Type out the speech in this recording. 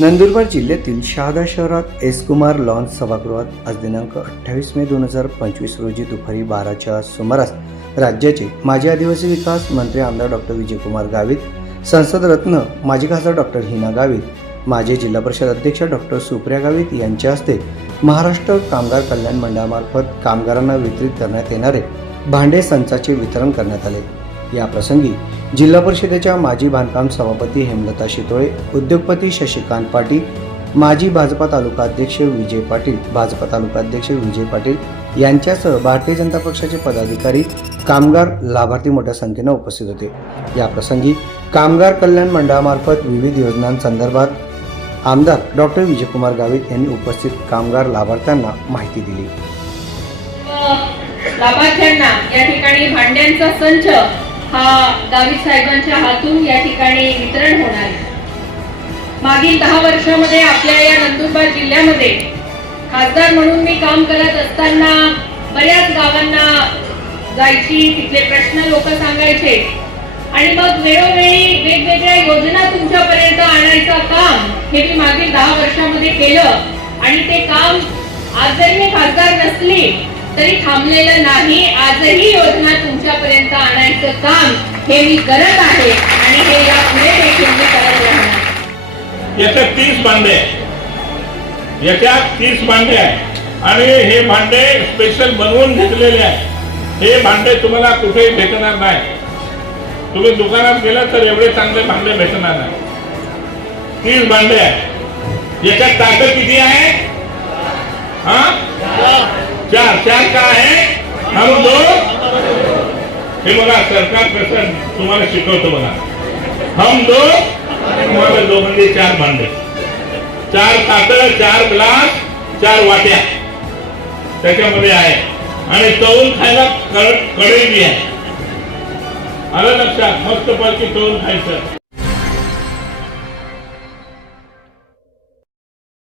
नंदुरबार जिल्ह्यातील शहादा शहरात S Kumar lawns सभागृहात आज दिनांक अठ्ठावीस मे दोन हजार पंचवीस रोजी दुपारी बाराच्या सुमारास राज्याचे माजी आदिवासी विकास मंत्री आमदार डॉक्टर विजयकुमार गावित संसद रत्न माजी खासदार डॉक्टर हिना गावित माजी जिल्हा परिषद अध्यक्ष डॉक्टर सुप्रिया गावित यांच्या हस्ते महाराष्ट्र कामगार कल्याण मंडळामार्फत कामगारांना वितरित करण्यात येणारे भांडे संचाचे वितरण करण्यात आले. या प्रसंगी जिल्हा परिषदेच्या माजी बांधकाम सभापती हेमलता शितोळे उद्योगपती शशिकांत पाटील माजी भाजपा तालुकाध्यक्ष विजय पाटील भाजपा तालुका अध्यक्ष विजय पाटील यांच्यासह भारतीय जनता पक्षाचे पदाधिकारी कामगार लाभार्थी मोठ्या संख्येनं उपस्थित होते. याप्रसंगी कामगार कल्याण मंडळामार्फत विविध योजनांसंदर्भात आमदार डॉक्टर विजयकुमार गावित यांनी उपस्थित कामगार लाभार्थ्यांना माहिती दिली. लाभार्थ्यांना या ठिकाणी भांड्यांचा संच हा गावी साहेबांच्या हातून या ठिकाणी वितरण होणार आहे. मागील दहा वर्षामध्ये आपल्या या नंदुरबार जिल्ह्यामध्ये खासदार म्हणून मी काम करत असताना बऱ्याच गावांना जायची तिथले प्रश्न लोक सांगायचे. आणि मग वेळोवेळी वेगवेगळ्या योजना तुमच्यापर्यंत आणायचं काम हे मी मागील दहा वर्षामध्ये केलं. आणि ते काम आज जरी मी खासदार नसली तरी थांबलेलं नाही. आजही योजना तुमच्या करण्याचं काम हे मी करत आहे आणि हे यापुढे देखील मी करत राहणार. याच्यात तीस भांडे याच्यात तीस भांडे आहे आणि हे भांडे स्पेशल बनवून घेतलेले आहे हे भांडे तुम्हाला कुठेही भेटणार नाही. तुम्ही दुकानात गेलं तर एवढे चांगले भांडे भेटणार नाही. तीस भांडे आहे याच्यात ताकद किती आहे? हा? चार. चार का आहे? हम दो हे बघा सरकार कसं तुम्हाला शिकवतो बघा. हम दो तुम्हाला दो म्हणजे चार भांडे. चार ताटं चार ग्लास चार वाट्या. त्याच्यामध्ये आहे. आणि तळून खायला कढई बी आहे. आलं लक्षात? मस्त पैकी तळून खायचं.